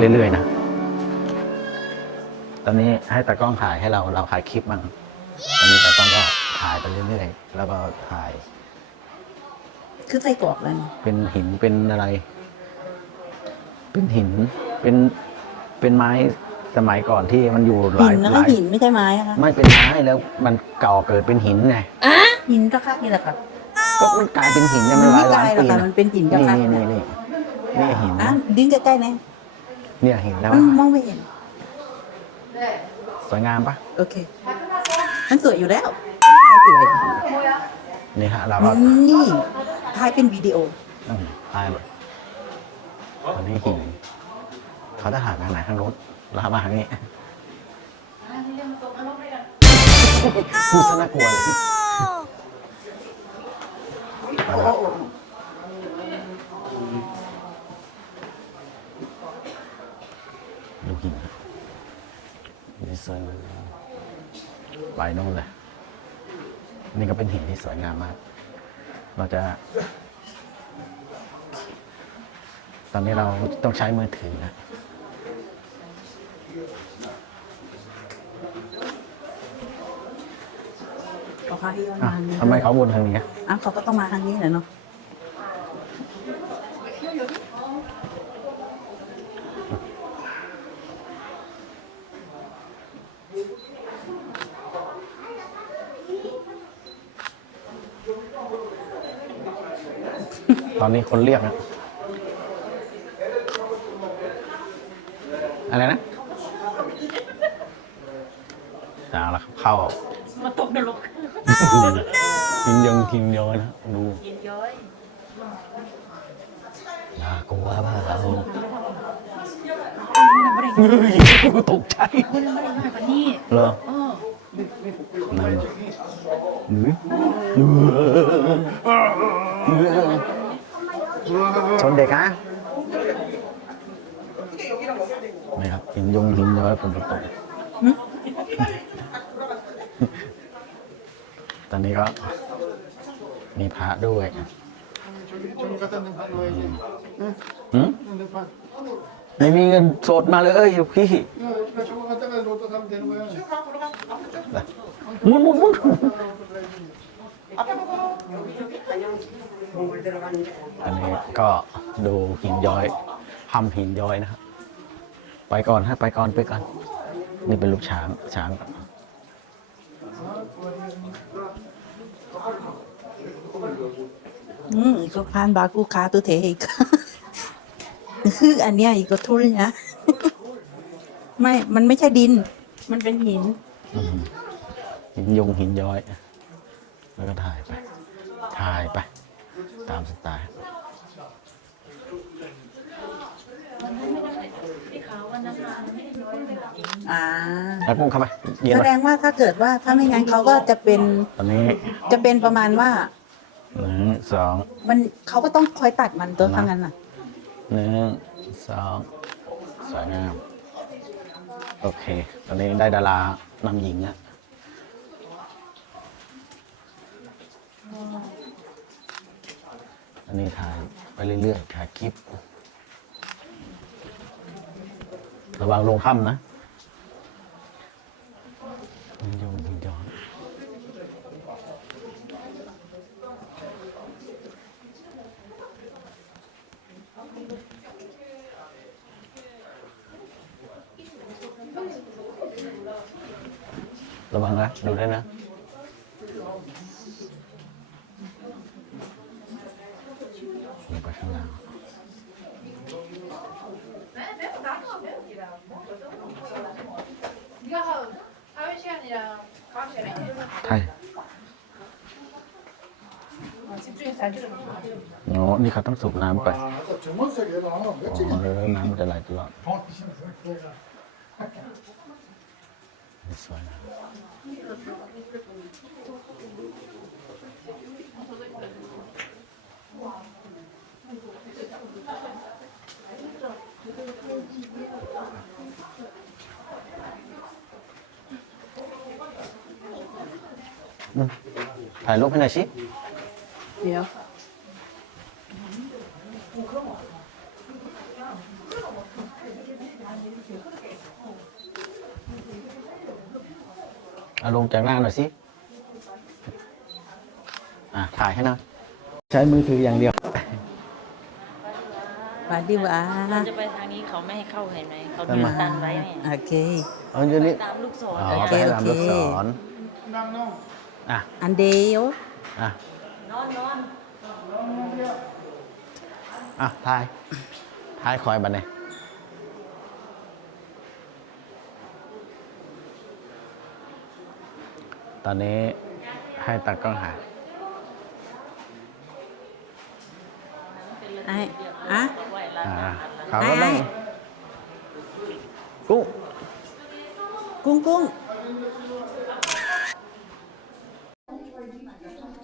นี้เรื่อยๆนะ ตอนนี้ให้ตากล้องถ่ายให้เราเราถ่ายคลิปมั่งตอนนี้ตากล้องก็ถ่ายไปเรื่อยๆ แล้วก็ถ่าย คือไส้กรอกแล้วนี่เป็นหินเป็นอะไร เป็นหินเป็นเป็นไม้สมัยก่อนที่มันอยู่หหิลายนนะหคะลายหินไม่ใช่ไม้อะคะไม่เป็นไม้แล้วมันเก่าเกิดเป็นหินไง หินกระคักนี่แหละค่ะก็มันกลายเป็นหินเนี่ยมัมันนหไม่ลายกล้าลานยหรอกปีค่ะนะมันเป็นหินกระนี่คักนี่นี่นี่นี่หินอะนะดิ้งใกล้ๆนะ เนี่ยหินแล้วมันมองไม่เห็น สวยงามปะโอเคมันสวยอยู่แล้วสวยนี่ฮะเราก็นี่ถ่ายเป็นวิดีโออืมถ่ายเลยอันนี้หินเขาจะถ่ายทางไหนทางโน้นเรามาทางนี้พูดซะน่ากลัวเลย โอ้โอ้โอ้ ดูหินนี่ สวยมากไปโน่นเลย นี่ก็เป็นหินที่สวยงามมาก เราจะ ตอนนี้เราต้องใช้มือถือนะเขาพาให้ย้อนอะมานี่ทำไมเขาวนทางนี้อะอะเขาก็ต้องมาทางนี้แหละเนาะ ตอนนี้คนเรียกนะอะไรนะเอาละครับเข้ามาตกนรกหินยงหินย้อยนะดูยินย้อยน่ากลัวมากเราไม่ได้เฮ้ยตกใจไม่ได้ไม่ได้ง่ายกว่านี้เหรอเออนั่นหรือ ชนเด็กฮะไม่ครับหินยงหินย้อยฝนตกหึตอนนี้ก็มีพระด้วยหืมไม่มีเงินสดมาเลยพี่หมุนหมุนหมุน อันนี้ก็ดูหินย้อยทำหินย้อยนะครับ ไปก่อนฮะไปก่อนไปก่อน นี่เป็นลูกช้างช้างอืมอีกพานบากูคาตัวเทอีกคืออันเนี้ยอีกก็ทุเรศนะไม่ มันไม่ใช่ดิน มันเป็นหินอืมหินยงหินย้อย แล้วก็ถ่ายไป ถ่ายไป ตามสไตล์ที่เขาวันนั้นมาไม่ได้ย้อยเลยอ่าแล้วกุ้งเข้าไปเย็นแสไหมดงว่าถ้าเกิดว่าถ้าไม่งั้นเขาก็จะเป็นตอนนี้จะเป็นประมาณว่าหนึ่งสองมันเขาก็ต้องคอยตัดมันตัวทั้งนั้นน่ะหนึ่งสองสวยงาม โอเค ตอนนี้ได้ดารานำหญิงแล้ว อันนี้ถ่ายไปเรื่อยๆถ่ายคลิป ระวังลงถ้ำนะหินยงหินย้อนระวังนะ ดูได้นะ 잘. 어, 니 가끔 속 나온 거. 어, 나온 거 라이트 라. 됐 어. อืมถ่ายรูปให้หน่อยสิเดี๋ยวนเอาลงจากหน้าหน่อยสิ อะ ถ่ายให้หน่อยใช้มือถืออย่างเดียวมาดีว่าเราจะไปทางนี้เขาไม่ให้เข้าเห็นไหมเขาทำไม ตันไว้ไงโอเค เอาอยู่นี่ตามลูกศรอ๋อโอเคไปตามลูกศร Nam non. อ่ะ อันเดียวอะ นอนนอนอะถ่ายถ่ายคอยบันเนี่ยตอนนี้ให้ตัดกล้องหาไอ้อะไว้ร้านอ่าอาหารเขาก็ต้องไอ้ กุ้งกุ้งกุ้ง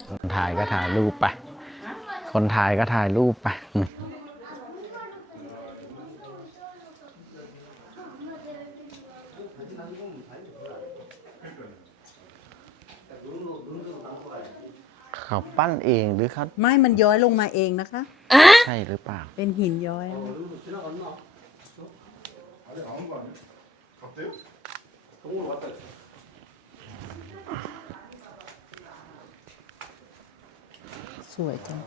คน ถ่ายก็ถ่ายรูปไป คนถ่ายก็ถ่ายรูปไปอืมเขาปั้นเองหรือเขาไม่มันย้อยลงมาเองนะคะ ใช่หรือเปล่า เป็นหินย้อย Allez, on va. Kaptein. ส วยจัง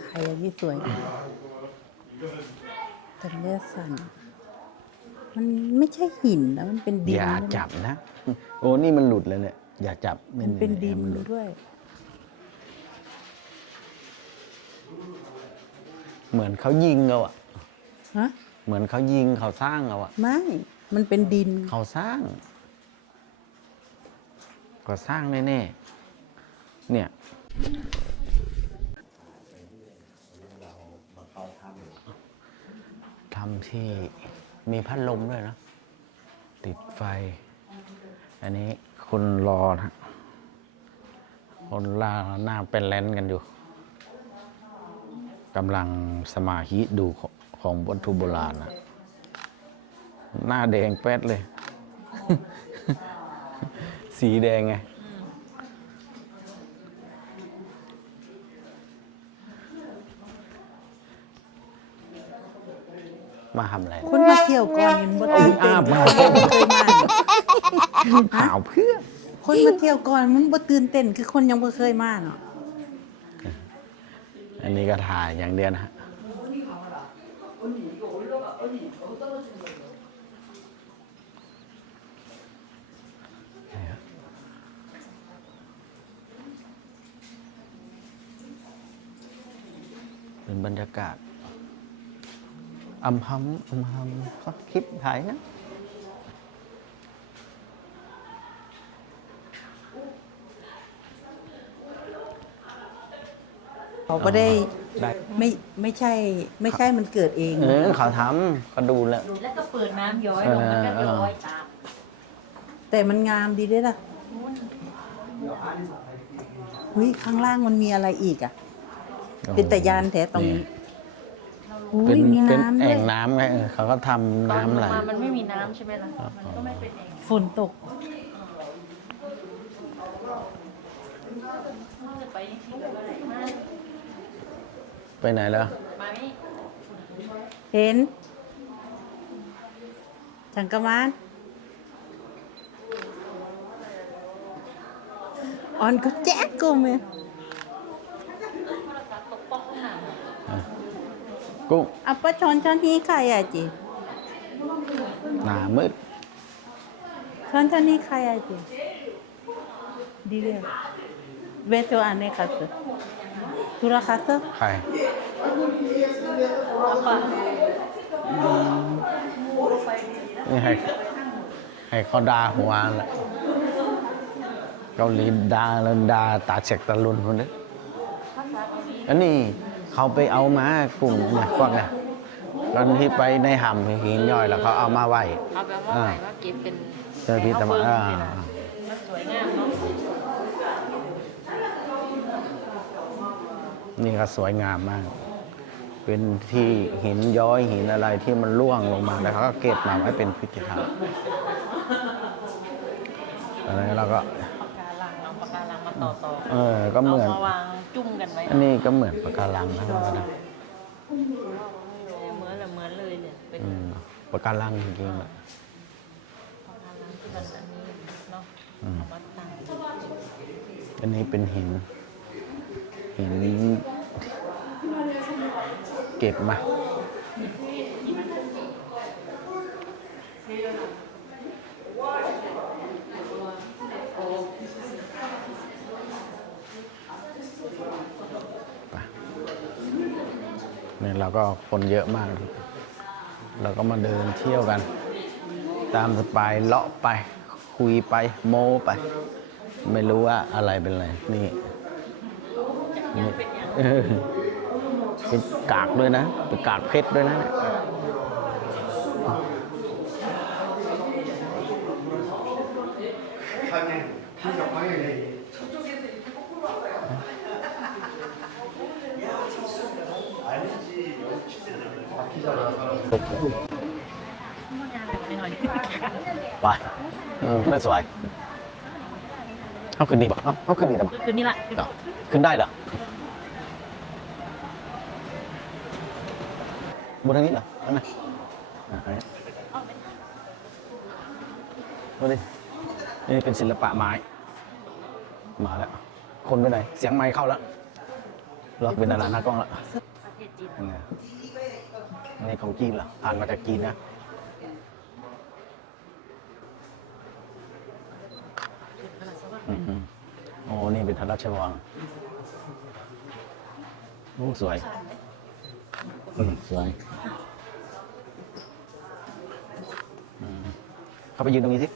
ไทยอันนี้สวยแต่เลือดสั่นมันไม่ใช่หินนะมันเป็นดินอย่าจับนะ โอ้นี่มันหลุดเลยเนี่ยอย่าจับมันเป็นดินมัหลุดด้วยเหมือนเขายิงเอาอะฮะเหมือนเขายิงเขาสร้างเอาอะไม่ มันเป็นดิน เขาสร้าง ก็สร้างแน่ๆเนี่ย ที่มีพัดลมด้วยนะ ติดไฟ อันนี้คนรอนะคนล่าหน้าเป็นแลนกันอยู่กำลังสมาธิดูของของวัตถุโบราณนะหน้าแดงแป๊ดเลย สีแดงไง มาทำอะไรคนมาเที่ยวก่อนมันบ่ตื่นเต้นอ้าวคือมาคนยังบ่เคยมาหาวเพื่อคนมาเที่ยวก่อนมันบ่ตื่นเต้นคือคนยังบ่เคยมาเนาะอันนี้ก็ถ่ายอย่างเดียวนะฮะนี่ฮะเป็นบรรยากาศ อำพัมอำพัมก็คลิปถ่ายนะเขาบ่ได้ได้ไม่ไม่ใช่ไม่ใช่มันเกิดเองเออเขาทำเขาดูแล้ว แล้วก็เปิดน้ำย้อยลงแล้วก็ย้อยตามแต่มันงามดีด้วยล่ะเฮ้ยข้างล่างมันมีอะไรอีกอะ เป็นแต่ยานแท้ตรงนี้อุ้ เป็นยมีเป็นน้ำด้แอ่วยงน้ำไงเออเขาก็ทำตอนน้ำไหลมามันไม่มีน้ำใช่ไหมล่ะ มันก็ไม่เป็นเอง ฝนตกเราจะไปที่ไหนมาไปไหนแล้ว มาไม่เห็นจังกะมานออนก็แจ๊กกูเมตกป้องข้างหน้า กุ้ง apa contoh ni kaya je หนามืด contoh ni kaya je dia betul aneh kata Tura kata ใคร apa นี่ให้ให้เขาดาหัวแหละเกาหลีดาแล้วดาตาเฉกตะลุนคนนี้อันนี้ เขาไปเอามากลุ่มเนี่ยพวกเนี่ยตอนที่ไปในหำหินย่อยแล้วเขาเอามาไหวเอาแบบว่าหมายว่าเก็บเป็นเจอพี่ตะมาอ่ามันสวยงามเนาะนี่ก็สวยงามมาก เป็นที่หินย้อยหินอะไรที่มันร่วงลงมาแล้วเขาก็เก็บมาไว้เป็นพิพิธภัณฑ์อันนี้เราก็ปากการังเอาปากการังมาต่อต่อเออ ก็เหมือนมาวางจุ่มกันไว้ อันนี้ก็เหมือนปะการังนะว่านะเหมือนเลยเหมือนเลยเนี่ยเป็นอืมปะการังจริงๆแหละปะการังที่มันอันนี้เนาะอืมเอามาตั้งอันนี้เป็นหินหินเก็บมา เนี่ยเราก็คนเยอะมาก เราก็มาเดินเที่ยวกัน ตามสบายเลาะไป คุยไปโมไป ไม่รู้ว่าอะไรเป็นอะไร นี่นี่เออเป็นกากด้วยนะเป็นกากเพชรด้วยนะ ไปเออไม่สวยเอาขึ้นดีป่ะเอาเอาขึ้นดีแต่ป่ะคือนี่แหละเหรอขึ้นได้เหรอบนทางนี้เหรอนั่นน่ะอะอันนี้ดูดินี่เป็นศิลปะไม้ มาแล้ว คนไปไหน เสียงไม้เข้าแล้วเราเป็นดาราหน้ากล้องแล้วประเทศจีนยังไง นี่ของจีนเหรอ อ่านมาจากจีนนะอืมๆโอ้ นี่เป็นทระราชวังโอ้สวย อืม สวย เข้าไปยืนตรงนี้สิ